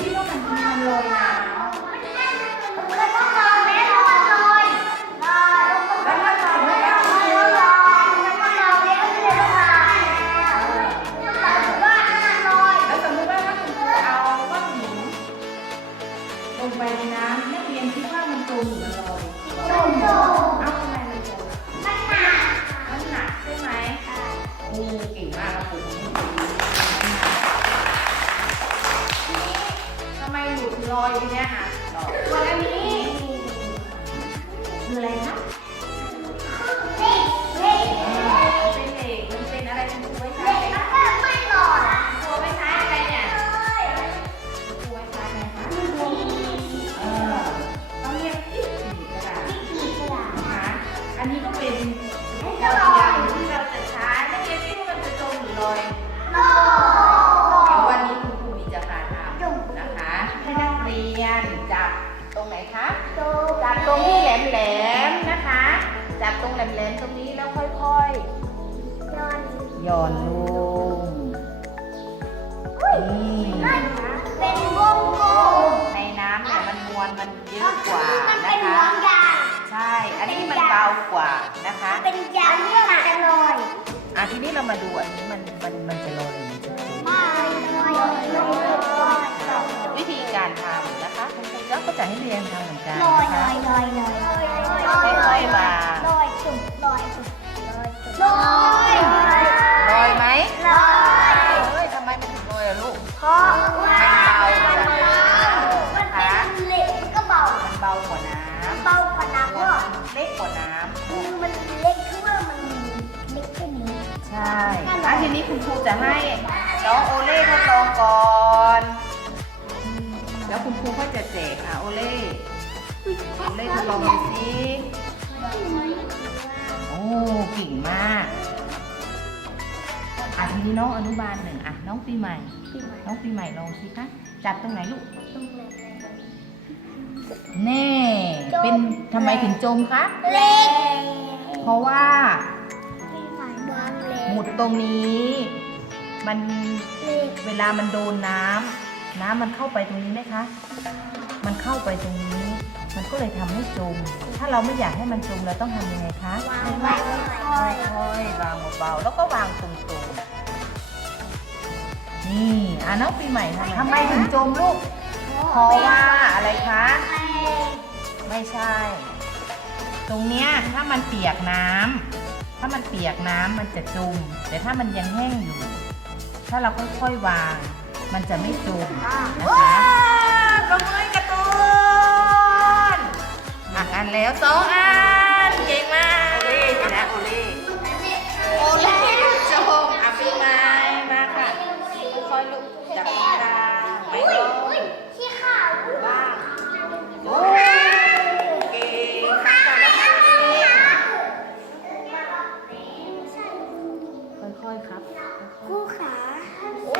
ที่ว่ามันมันลอยน้ อยอยู่เนี่ยค่ะ หย่อนลงนี่ในน้ำเนี่ยมันมวลมันเยอะกว่านะคะใช่ อันนี้มันเบากว่านะคะ เป็นยางที่มันจะลอยอะทีนี้เรามาดูอันนี้มันมันมันจะลอยหรือมันจะจมลอยลอยลอยลอยวิธีการทำนะคะคุณครูก็จะให้เรียนทำเหมือนกันลอยนะลคะ อยลอยลอยค่อยๆมาลอยจุ่มลอยจุ่มลอยจุ่มลอยลอย อะทีนี้คุณครูจะให้น้องโอเล่ทดลองก่อนอืมแล้วคุณครูก็จะแจกอะโอเล่โอเล่ทดลองดูสิโอ้เก่งมากอะทีนี้น้องอนุบาลหนึ่งอะน้องปีใหม่ น้องปีใหม่ลองสิคะจับตรงไหนลูกแน่ เป็นทำไมถึงจมคะ เล็ก เพราะว่าเล็ก หมุดตรงนี้ มันเล็กเวลามันโดนน้ำน้ำมันเข้าไปตรงนี้ไหมคะ มันเข้าไปตรงนี้ มันก็เลยทำให้จม ถ้าเราไม่อยากให้มันจมเราต้องทำยังไงคะวางไว้ค่อยค่อยๆวางเบาๆแล้วก็วางตรงๆนี่อะน้องปีใหม่ทำไมทำไมถึงจมลูกเพราะว่าอะไรคะ ไม่ใช่ ตรงเนี้ยถ้ามันเปียกน้ำ ถ้ามันเปียกน้ำมันจะจมแต่ถ้ามันยังแห้งอยู่ ถ้าเราค่อยๆวาง มันจะไม่จมนะคะกระมือการะตูนอะอันแล้วสองอัน ค่อยๆครับคู่ขาโอ้เ